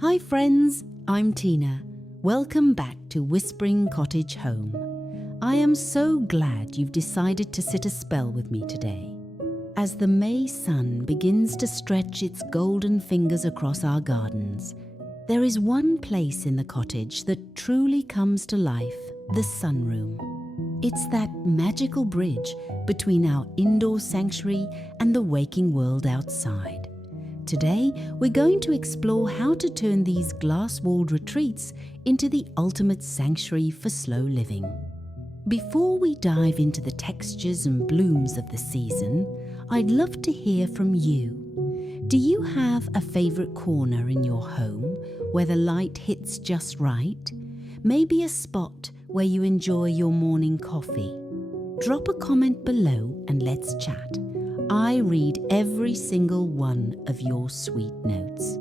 Hi friends, I'm Tina. Welcome back to Whispering Cottage Home. I am so glad you've decided to sit a spell with me today. As the May sun begins to stretch its golden fingers across our gardens, there is one place in the cottage that truly comes to life, the sunroom. It's that magical bridge between our indoor sanctuary and the waking world outside. Today, we're going to explore how to turn these glass-walled retreats into the ultimate sanctuary for slow living. Before we dive into the textures and blooms of the season, I'd love to hear from you. Do you have a favorite corner in your home where the light hits just right? Maybe a spot where you enjoy your morning coffee? Drop a comment below and let's chat. I read every single one of your sweet notes.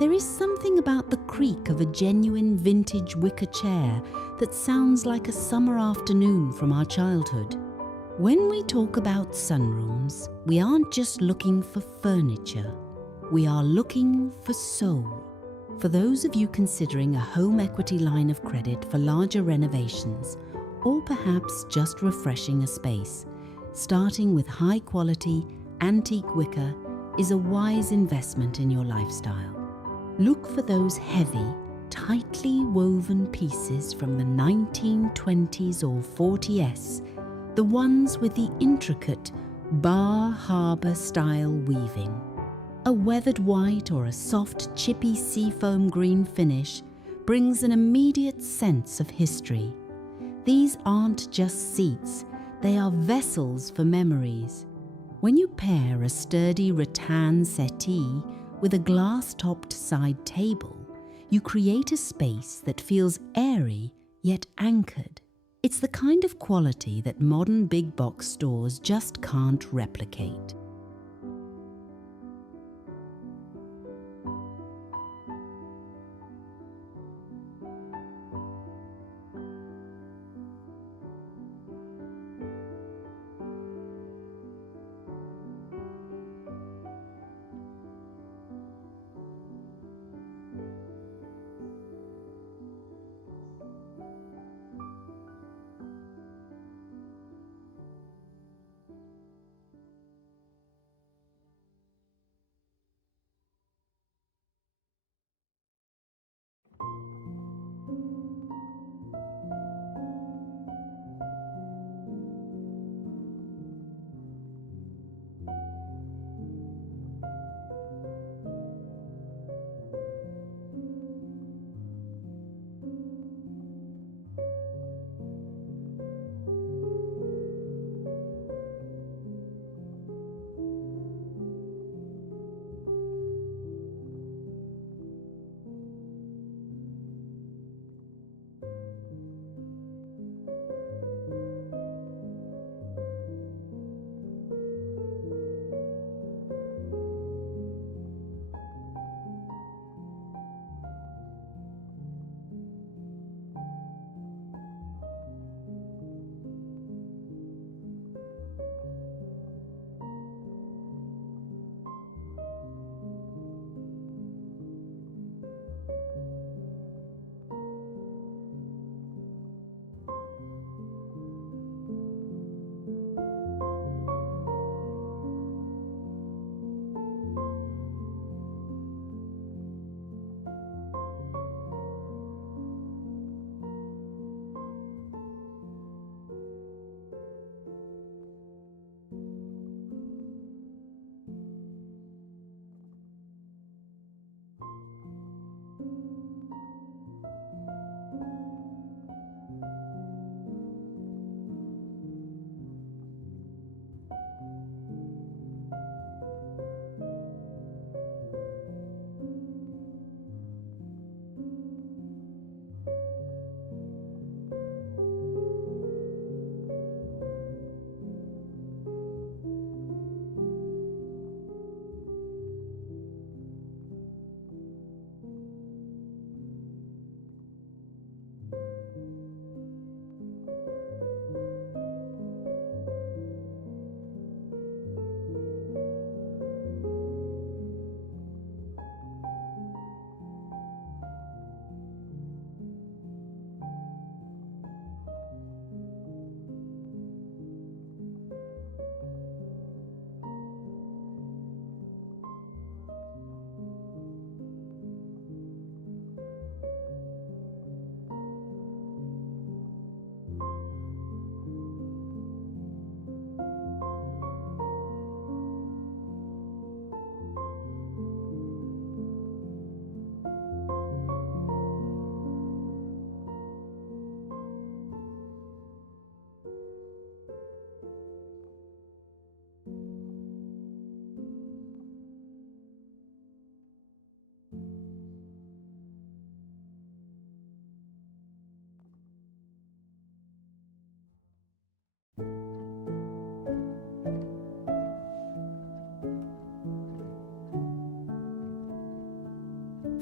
There is something about the creak of a genuine vintage wicker chair that sounds like a summer afternoon from our childhood. When we talk about sunrooms, we aren't just looking for furniture. we are looking for soul. For those of you considering a home equity line of credit for larger renovations, or perhaps just refreshing a space, starting with high-quality, antique wicker is a wise investment in your lifestyle. Look for those heavy, tightly woven pieces from the 1920s or 40s, the ones with the intricate Bar Harbor style weaving. A weathered white or a soft chippy seafoam green finish brings an immediate sense of history. These aren't just seats, they are vessels for memories. When you pair a sturdy rattan settee with a glass-topped side table, you create a space that feels airy yet anchored. It's the kind of quality that modern big box stores just can't replicate.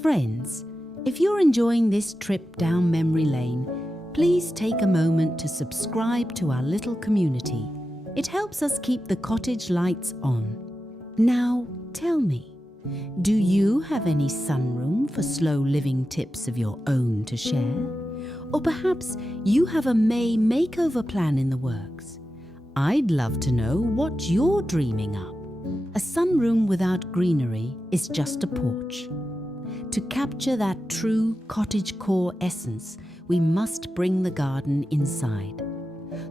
Friends, if you're enjoying this trip down memory lane, please take a moment to subscribe to our little community. It helps us keep the cottage lights on. Now, tell me, Do you have any sunroom for slow living tips of your own to share? Or perhaps you have a May makeover plan in the works? I'd love to know what you're dreaming up. A sunroom without greenery is just a porch. To capture that true cottagecore essence, we must bring the garden inside.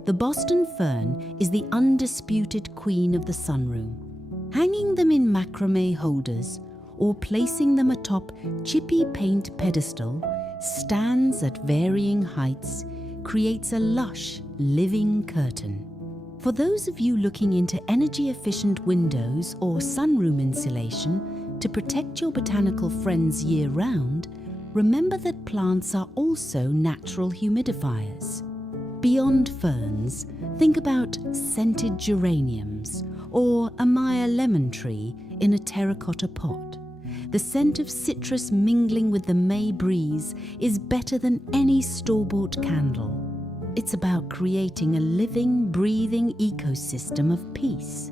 The Boston fern is the undisputed queen of the sunroom. Hanging them in macrame holders or placing them atop chippy paint pedestal, stands at varying heights, creates a lush, living curtain. For those of you looking into energy-efficient windows or sunroom insulation to protect your botanical friends year-round, remember that plants are also natural humidifiers. Beyond ferns, think about scented geraniums or a Maya lemon tree in a terracotta pot. The scent of citrus mingling with the May breeze is better than any store-bought candle. It's about creating a living, breathing ecosystem of peace.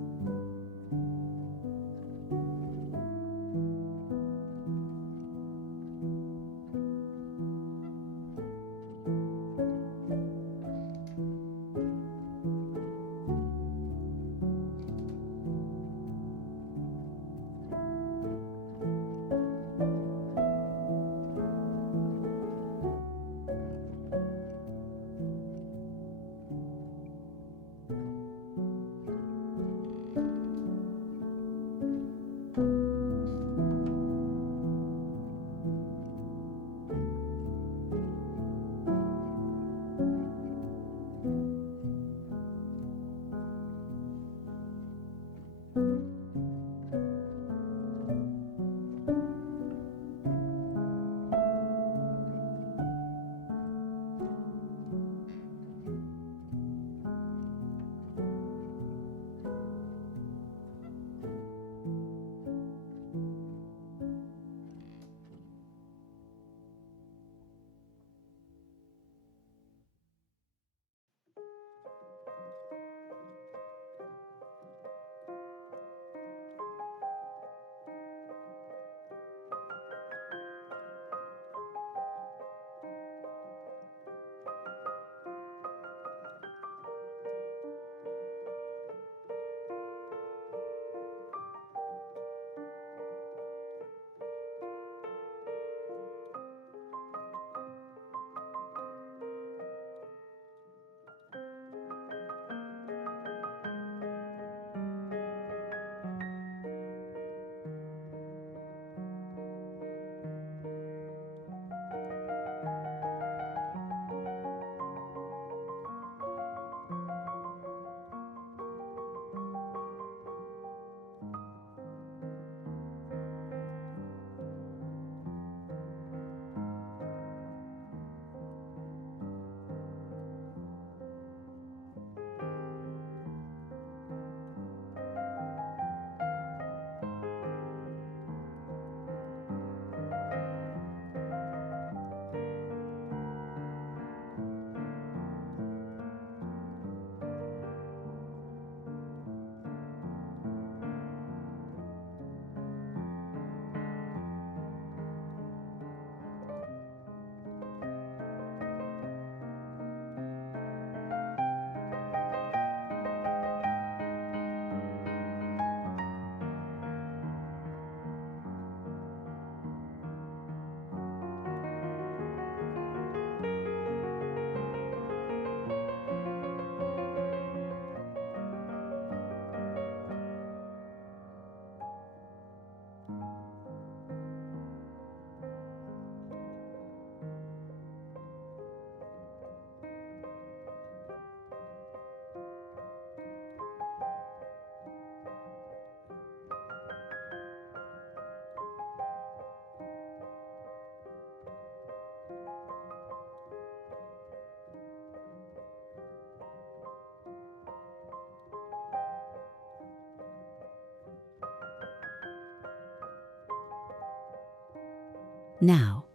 Now,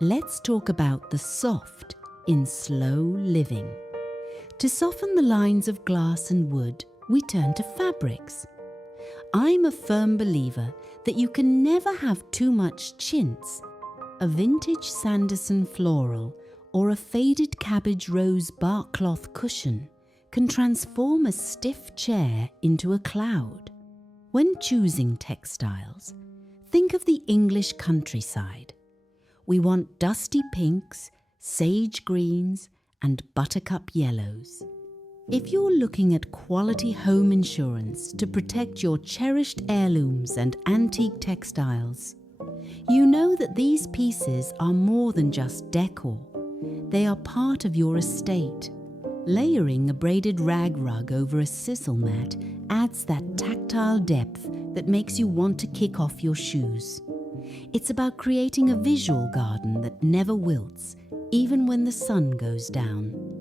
let's talk about the soft in slow living. To soften the lines of glass and wood, we turn to fabrics. I'm a firm believer that you can never have too much chintz. A vintage Sanderson floral or a faded cabbage rose bark cloth cushion can transform a stiff chair into a cloud. When choosing textiles, think of the English countryside. We want dusty pinks, sage greens, and buttercup yellows. If you're looking at quality home insurance to protect your cherished heirlooms and antique textiles, you know that these pieces are more than just decor. They are part of your estate. Layering a braided rag rug over a sisal mat adds that tactile depth that makes you want to kick off your shoes. It's about creating a visual garden that never wilts, even when the sun goes down.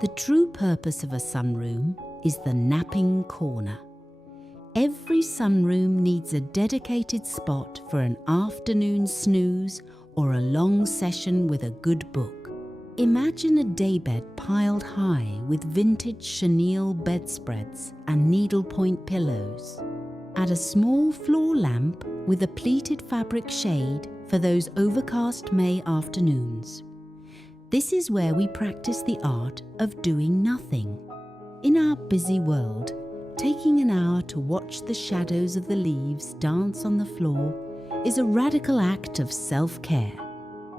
The true purpose of a sunroom is the napping corner. Every sunroom needs a dedicated spot for an afternoon snooze or a long session with a good book. Imagine a daybed piled high with vintage chenille bedspreads and needlepoint pillows. Add a small floor lamp with a pleated fabric shade for those overcast May afternoons. This is where we practice the art of doing nothing. In our busy world, taking an hour to watch the shadows of the leaves dance on the floor is a radical act of self-care.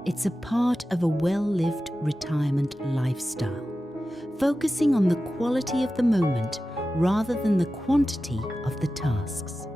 It's a part of a well-lived retirement lifestyle, focusing on the quality of the moment rather than the quantity of the tasks.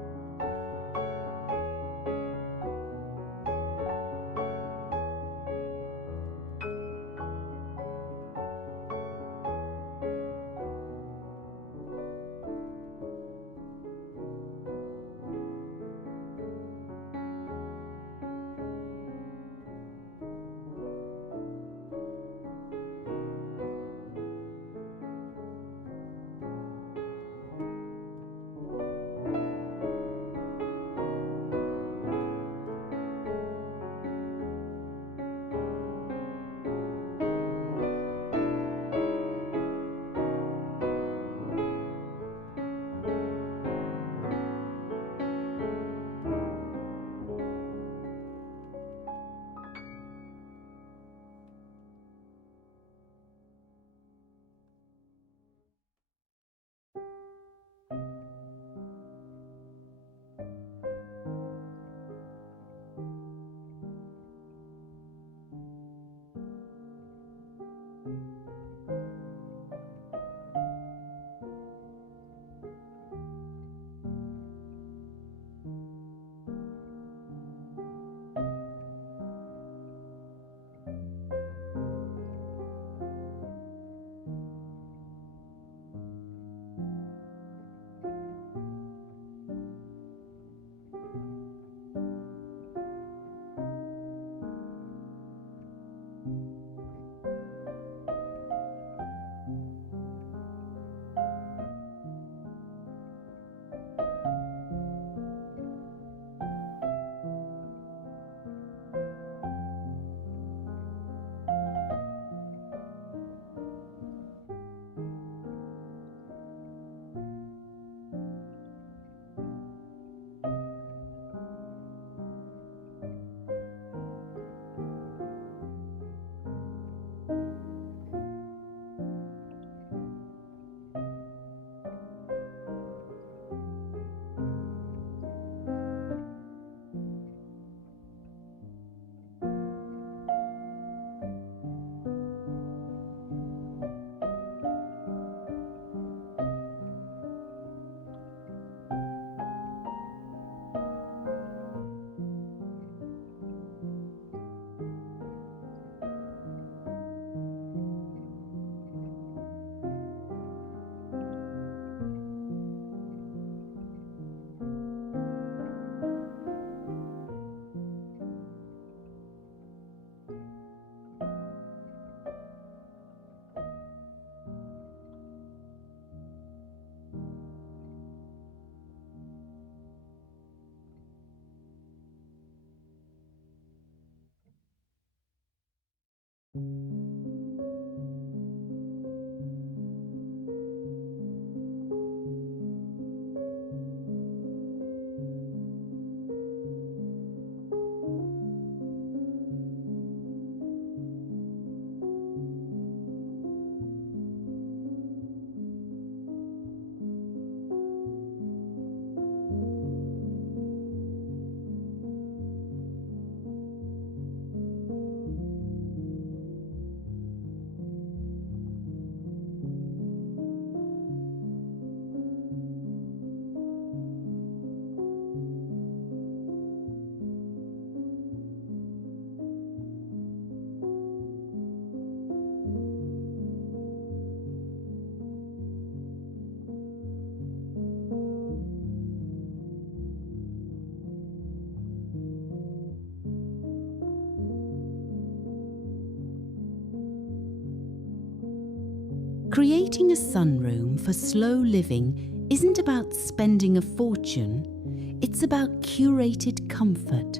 Creating a sunroom for slow living isn't about spending a fortune, it's about curated comfort.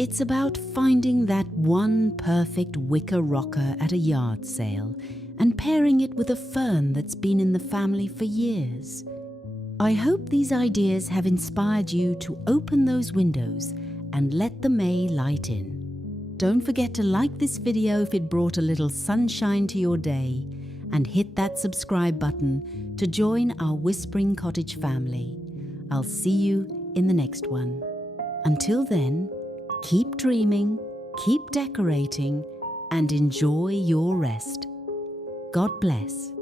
It's about finding that one perfect wicker rocker at a yard sale and pairing it with a fern that's been in the family for years. I hope these ideas have inspired you to open those windows and let the May light in. Don't forget to like this video if it brought a little sunshine to your day, and hit that subscribe button to join our Whispering Cottage family. I'll see you in the next one. Until then, keep dreaming, keep decorating, and enjoy your rest. God bless.